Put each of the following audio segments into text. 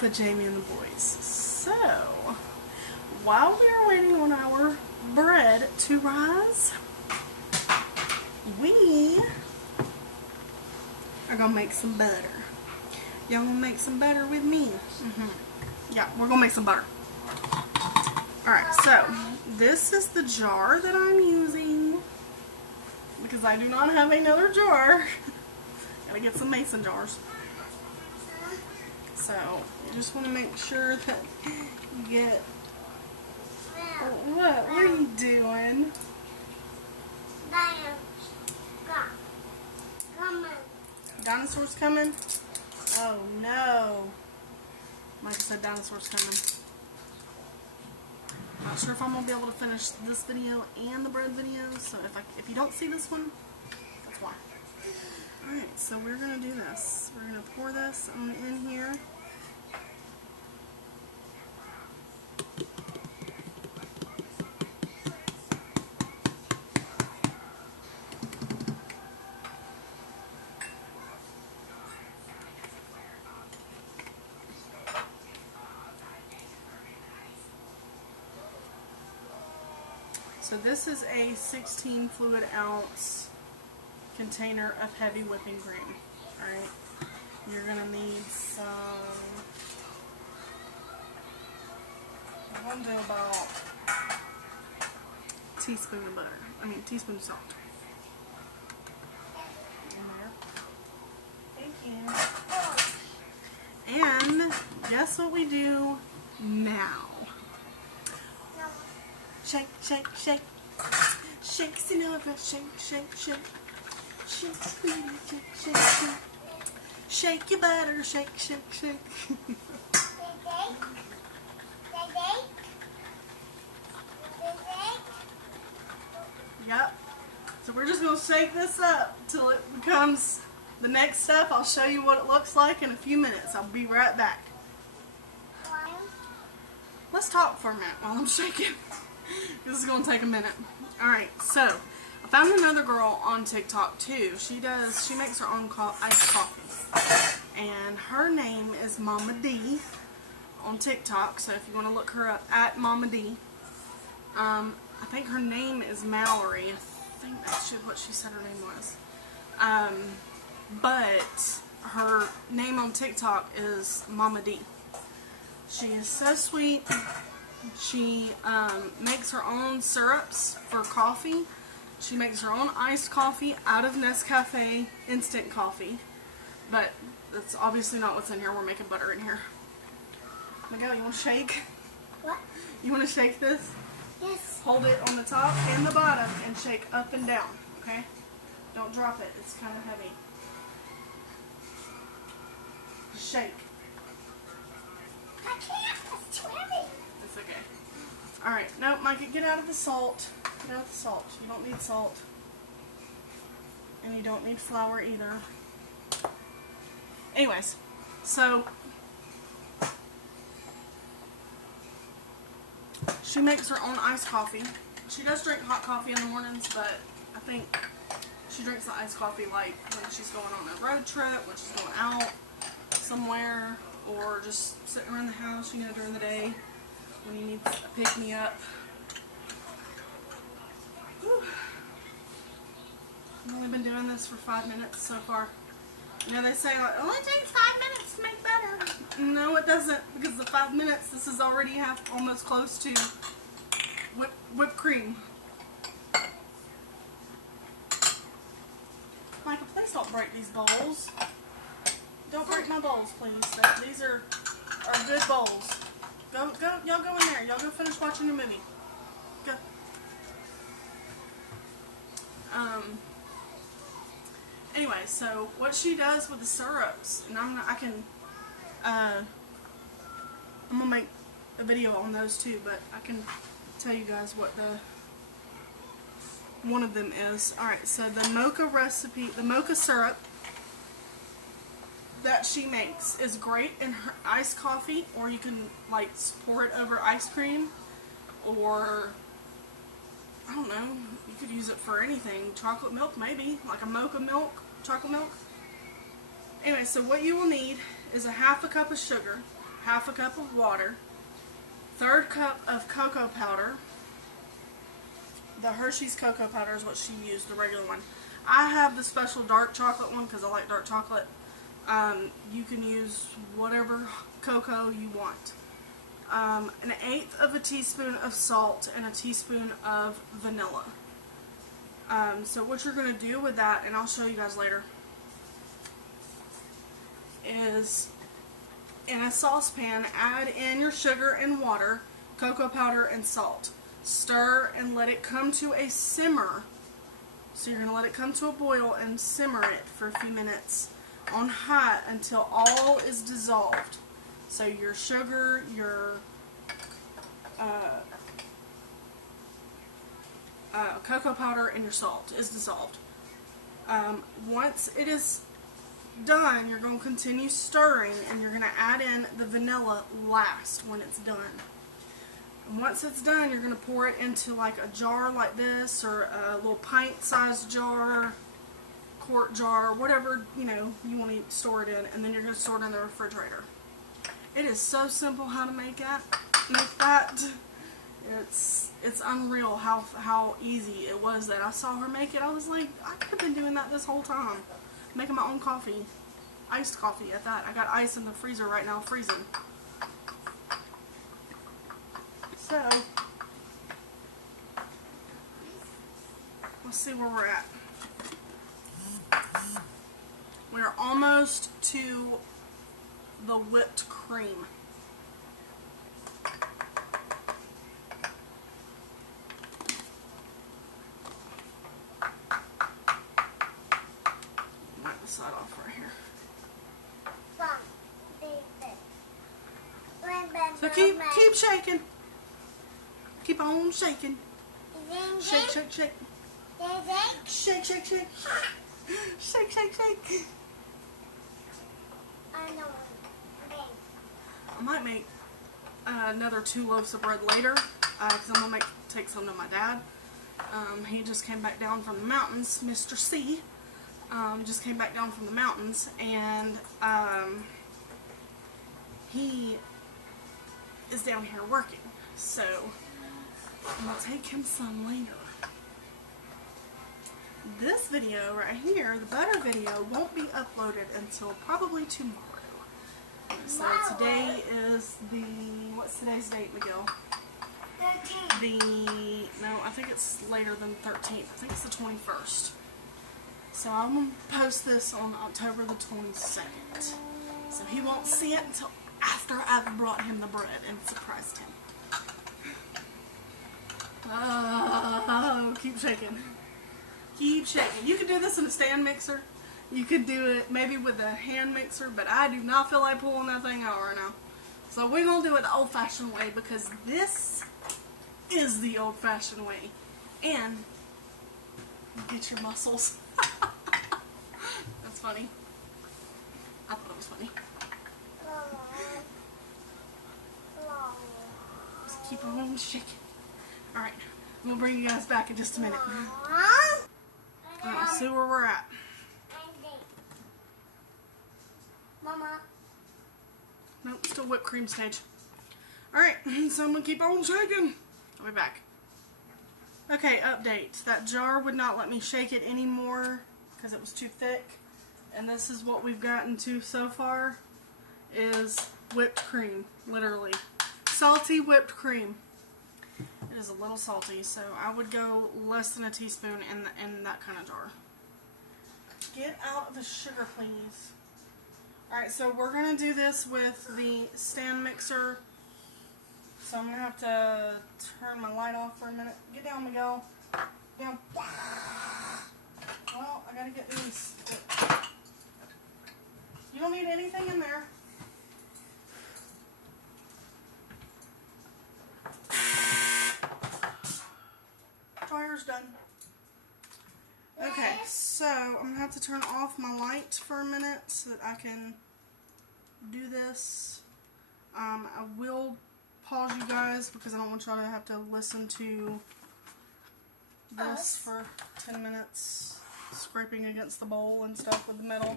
with Jamie and the boys. So, while we are waiting on our bread to rise, we are gonna make some butter. Y'all gonna make some butter with me? Yeah, we're gonna make some butter. Alright, so this is the jar that I'm using because I do not have another jar. Gotta get some mason jars. So, you just want to make sure that you get... What are you doing? Dinosaurs coming? Oh no. Like I said, dinosaurs coming. Not sure if I'm going to be able to finish this video and the bread video, so if you don't see this one, that's why. Alright, so we're going to do this. We're going to pour this on in here. So this is a 16 fluid ounce container of heavy whipping cream. Alright, you're going to need some, I'm going to do about a teaspoon of butter, teaspoon of salt. In there. Thank you. And guess what we do now? Shake, shake, shake. Shake, Sinatra, shake, shake, shake. Shake, shake, shake, shake. Shake your butter, shake, shake, shake. Yep. So we're just going to shake this up till it becomes the next step. I'll show you what it looks like in a few minutes. I'll be right back. Let's talk for a minute while I'm shaking. This is going to take a minute. Alright, so I found another girl on TikTok too. She makes her own iced coffee. And her name is Mama D on TikTok. So if you want to look her up, at Mama D. I think her name is Mallory. I think that's what she said her name was. But her name on TikTok is Mama D. She is so sweet. She makes her own syrups for coffee. She makes her own iced coffee out of Nescafe instant coffee. But that's obviously not what's in here. We're making butter in here. Miguel, you want to shake? What? You want to shake this? Yes. Hold it on the top and the bottom and shake up and down, okay? Don't drop it. It's kind of heavy. Just shake. I can't. It's too heavy. It's okay. Alright, no, Micah, get out of the salt. Get out of the salt. You don't need salt. And you don't need flour either. Anyways, so she makes her own iced coffee. She does drink hot coffee in the mornings, but I think she drinks the iced coffee like when she's going on a road trip, when she's going out somewhere, or just sitting around the house, you know, during the day when you need a pick-me-up. I've only been doing this for 5 minutes so far. You know, they say, like, it only takes 5 minutes to make better. No, it doesn't, because the 5 minutes, this is already almost close to whipped cream. Michael, please don't break these bowls. Don't break my bowls, please. These are good bowls. Go, y'all go in there. Y'all go finish watching your movie. Go. Anyway, so what she does with the syrups, and I'm gonna make a video on those too, but I can tell you guys what one of them is. Alright, so the mocha recipe, the mocha syrup that she makes is great in her iced coffee, or you can like pour it over ice cream, or I don't know, you could use it for anything. Chocolate milk maybe, like a mocha milk, chocolate milk. Anyway, so what you will need is a half a cup of sugar, half a cup of water, 1/3 cup of cocoa powder. The Hershey's cocoa powder is what she used, the regular one. I have the special dark chocolate one because I like dark chocolate. You can use whatever cocoa you want. 1/8 of a teaspoon of salt and a teaspoon of vanilla. So what you're going to do with that, and I'll show you guys later, is in a saucepan, add in your sugar and water, cocoa powder and salt. Stir and let it come to a simmer. So you're going to let it come to a boil and simmer it for a few minutes on high until all is dissolved. So your sugar, your cocoa powder, and your salt is dissolved. Once it is done, you're going to continue stirring, and you're going to add in the vanilla last when it's done. And once it's done, you're going to pour it into like a jar like this, or a little pint-sized jar, quart jar, whatever you want to store it in, and then you're going to store it in the refrigerator. It is so simple how to make that. It's unreal how easy it was that I saw her make it. I was like, I could have been doing that this whole time. Making my own coffee. Iced coffee at that. I got ice in the freezer right now, freezing. So, let's see where we're at. We're almost to the whipped cream. Wipe the side off right here. So keep shaking. Keep on shaking. Shake, shake, shake. Shake, shake, shake. Shake, shake, shake. I might make another 2 loaves of bread later, because I'm going to take some to my dad. He just came back down from the mountains, Mr. C. Just came back down from the mountains, and he is down here working, so I'm going to take him some later. This video right here, the butter video, won't be uploaded until probably tomorrow. So today is what's today's date, Miguel? 13th. No, I think it's later than 13th. I think it's the 21st. So I'm going to post this on October the 22nd. So he won't see it until after I've brought him the bread and surprised him. Oh, keep shaking. Keep shaking. You can do this in a stand mixer. You could do it maybe with a hand mixer, but I do not feel like pulling that thing out right now. So we're going to do it the old-fashioned way, because this is the old-fashioned way. And you get your muscles. That's funny. I thought it was funny. Just keep on shaking. Alright, I'm going to bring you guys back in just a minute. Alright, see where we're at. Mama. Nope, still whipped cream stage. Alright, so I'm going to keep on shaking. I'll be back. Okay, update. That jar would not let me shake it anymore because it was too thick. And this is what we've gotten to so far, is whipped cream, literally. Salty whipped cream. It is a little salty, so I would go less than a teaspoon in that kind of jar. Get out of the sugar, please. Alright, so we're going to do this with the stand mixer. So I'm going to have to turn my light off for a minute. Get down, Miguel. Down. Well, I got to get these. You don't need anything in there. Dryer's done. Okay, so I'm going to have to turn off my light for a minute so that I can do this. I will pause you guys because I don't want y'all to have to listen to this for 10 minutes, scraping against the bowl and stuff with the metal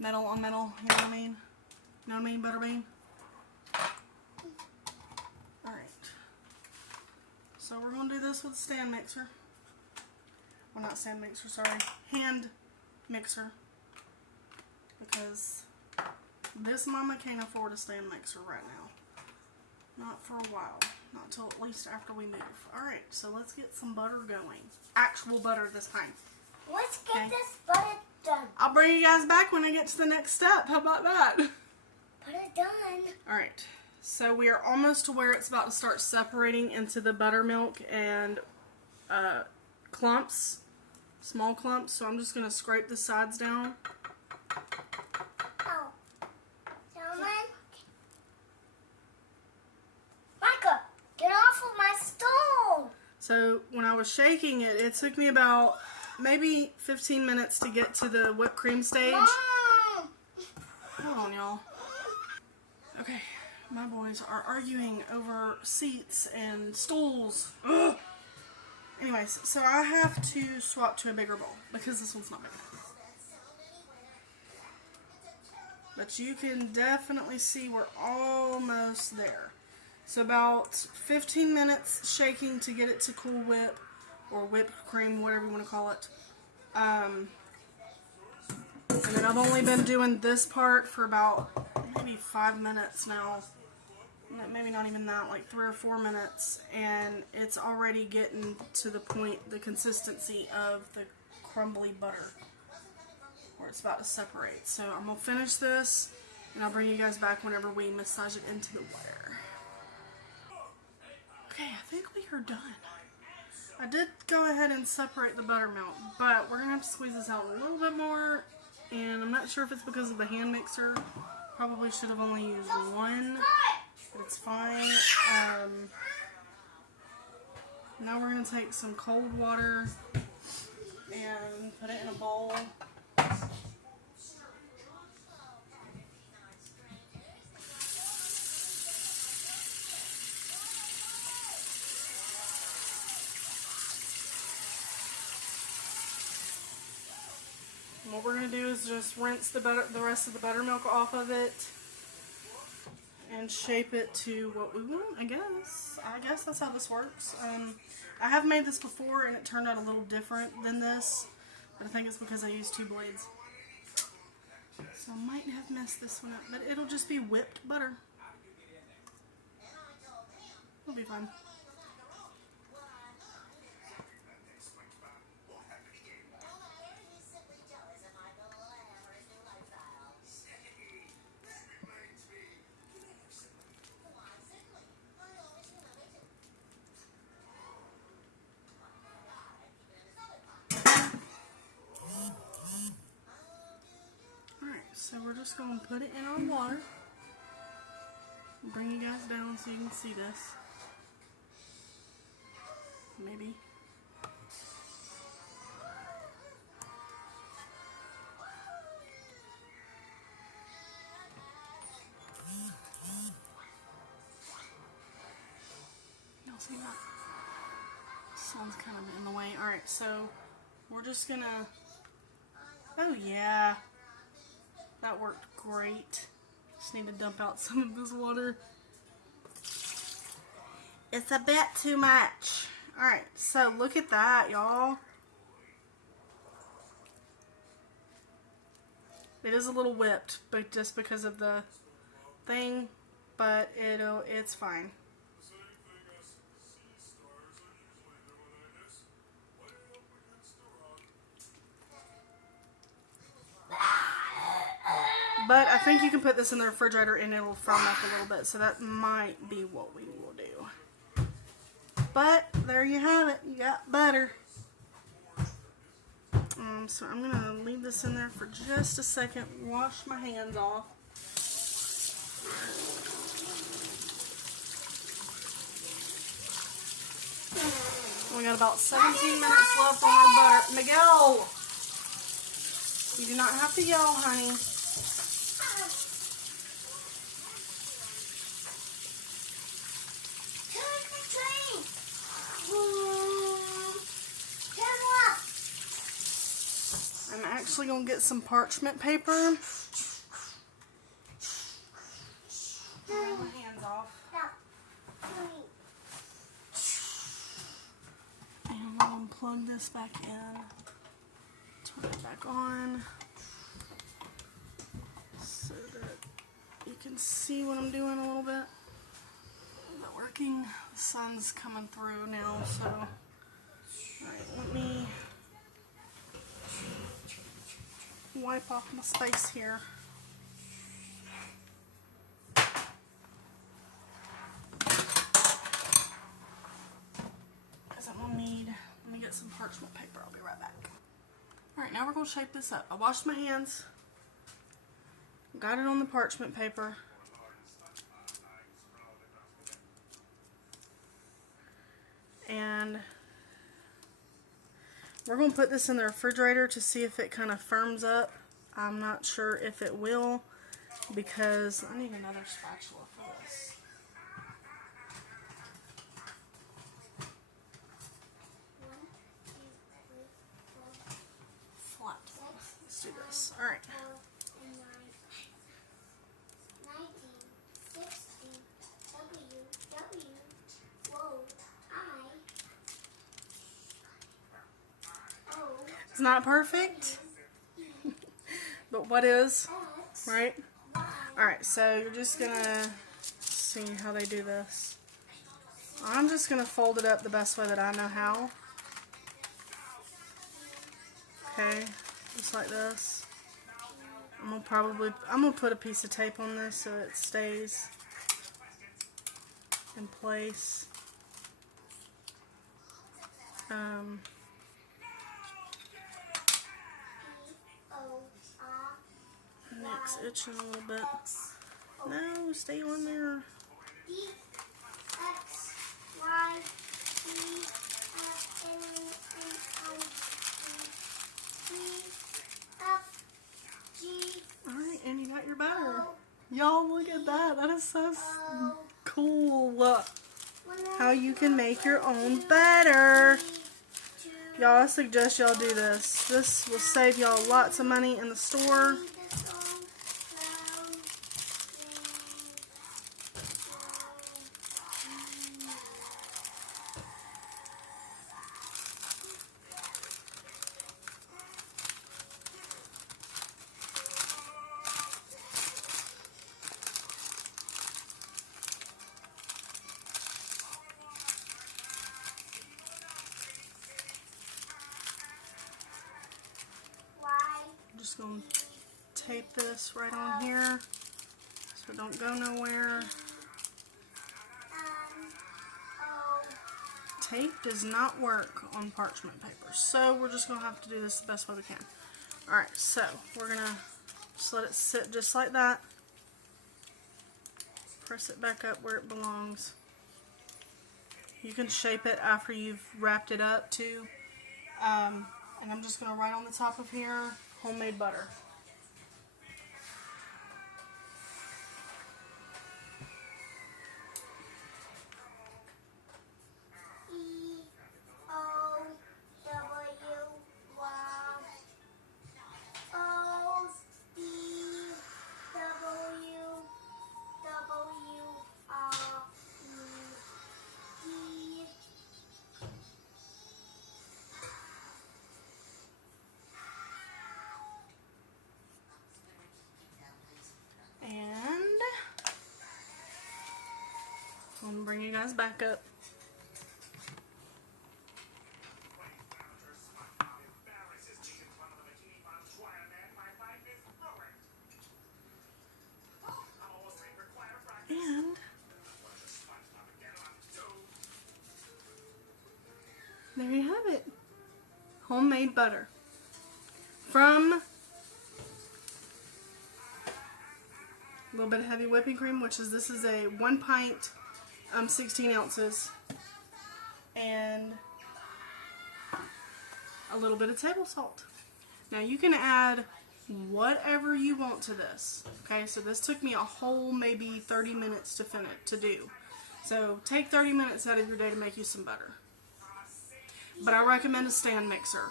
on metal, you know what I mean? You know what I mean, Butterbean? So we're going to do this with a stand mixer. Well, not stand mixer, sorry. Hand mixer. Because this mama can't afford a stand mixer right now. Not for a while. Not till at least after we move. Alright, so let's get some butter going. Actual butter this time. Let's get this butter done. I'll bring you guys back when I get to the next step. How about that? Butter done. Alright, so we are almost to where it's about to start separating into the buttermilk and clumps. Small clumps. So I'm just going to scrape the sides down. Oh. Gentlemen. Micah, get off of my stove. So when I was shaking it, it took me about maybe 15 minutes to get to the whipped cream stage. Mom. Hold on, y'all. Okay, my boys are arguing over seats and stools. Ugh. Anyways, so I have to swap to a bigger bowl because this one's not big enough. But you can definitely see we're almost there. So about 15 minutes shaking to get it to Cool Whip or whipped cream, whatever you want to call it. And then I've only been doing this part for about maybe 5 minutes now. Maybe not even that, like 3 or 4 minutes. And it's already getting to the point, the consistency of the crumbly butter where it's about to separate. So I'm going to finish this and I'll bring you guys back whenever we massage it into the wire. Okay, I think we are done. I did go ahead and separate the buttermilk, but we're going to have to squeeze this out a little bit more. And I'm not sure if it's because of the hand mixer. Probably should have only used one, but it's fine. Now we're going to take some cold water and put it in a bowl. And what we're going to do is just rinse the rest of the buttermilk off of it and shape it to what we want, I guess. I guess that's how this works. I have made this before and it turned out a little different than this, but I think it's because I used 2 blades. So I might have messed this one up, but it'll just be whipped butter. It'll be fine. So we're just going to put it in our water. Bring you guys down so you can see this. Maybe. Y'all see that? Sun's kind of in the way. Alright, so we're just going to... Oh yeah. That worked great. Just need to dump out some of this water. It's a bit too much. Alright, so look at that, y'all. It is a little whipped, but just because of the thing, but it's fine. But I think you can put this in the refrigerator and it will firm up a little bit. So that might be what we will do. But there you have it. You got butter. So I'm going to leave this in there for just a second. Wash my hands off. We got about 17 minutes left on our butter. Miguel! You do not have to yell, honey. I'm actually going to get some parchment paper. Get my hands off. plug this back in, turn it back on so that you can see what I'm doing a little bit. Is that working? The sun's coming through now, so alright, let me wipe off my space here. Because I'm gonna need, let me get some parchment paper, I'll be right back. Alright, now we're gonna shape this up. I washed my hands, got it on the parchment paper. And we're going to put this in the refrigerator to see if it kind of firms up. I'm not sure if it will because I need another spatula for this. Flat. Let's do this. Alright. 19, 60, It's not perfect, but what is, right? Alright, so you're just gonna see how they do this. I'm just gonna fold it up the best way that I know how. Okay, just like this. I'm gonna put a piece of tape on this so it stays in place. Neck's itching a little bit. No, stay on there. X, Y, Z, F, N, N, I, F, G. Alright, and you got your butter. Y'all, look at that. That is so cool. How you can make your own butter. Y'all, I suggest y'all do this. This will save y'all lots of money in the store. Just going to tape this right on here so it don't go nowhere. Tape does not work on parchment paper, so we're just going to have to do this the best way we can. Alright, so we're going to just let it sit just like that. Press it back up where it belongs. You can shape it after you've wrapped it up too. And I'm just going to write on the top of here, homemade butter. I'm going to bring you guys back up. And there you have it. Homemade butter. From a little bit of heavy whipping cream, which is, this is a 1 pint, 16 ounces, and a little bit of table salt. Now you can add whatever you want to this. Okay, so this took me a whole maybe 30 minutes to do. So take 30 minutes out of your day to make you some butter. But I recommend a stand mixer.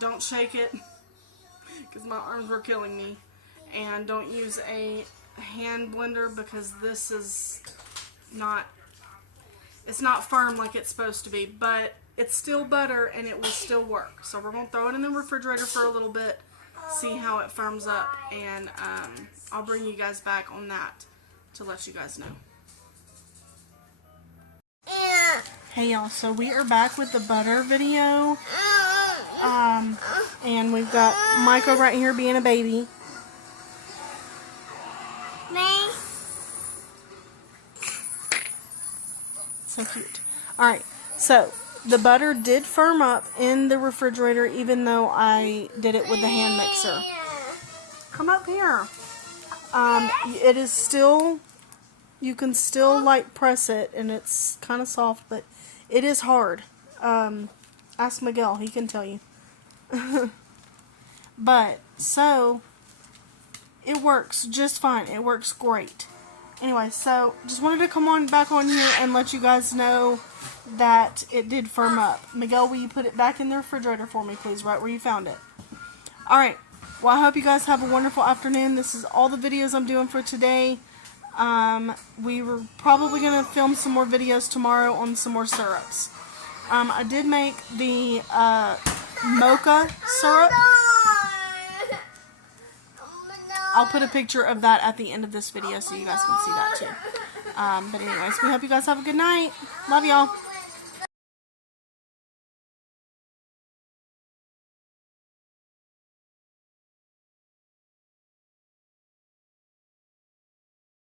Don't shake it because my arms were killing me. And don't use a hand blender because this is not, it's not firm like it's supposed to be. But it's still butter and it will still work. So we're going to throw it in the refrigerator for a little bit, see how it firms up, and I'll bring you guys back on that to let you guys know. Hey y'all, so we are back with the butter video, and we've got Micah right here being a baby. Me? So cute. Alright, so the butter did firm up in the refrigerator even though I did it with the hand mixer. Come up here. It is still, you can still like press it and it's kind of soft, but it is hard. Ask Miguel, he can tell you. But, so, it works just fine. It works great. Anyway, so, just wanted to come on back on here and let you guys know that it did firm up. Miguel, will you put it back in the refrigerator for me, please, right where you found it? Alright, well, I hope you guys have a wonderful afternoon. This is all the videos I'm doing for today. We were probably going to film some more videos tomorrow on some more syrups. I did make the mocha syrup. I'll put a picture of that at the end of this video so you guys can see that too. But anyways, we hope you guys have a good night. Love y'all.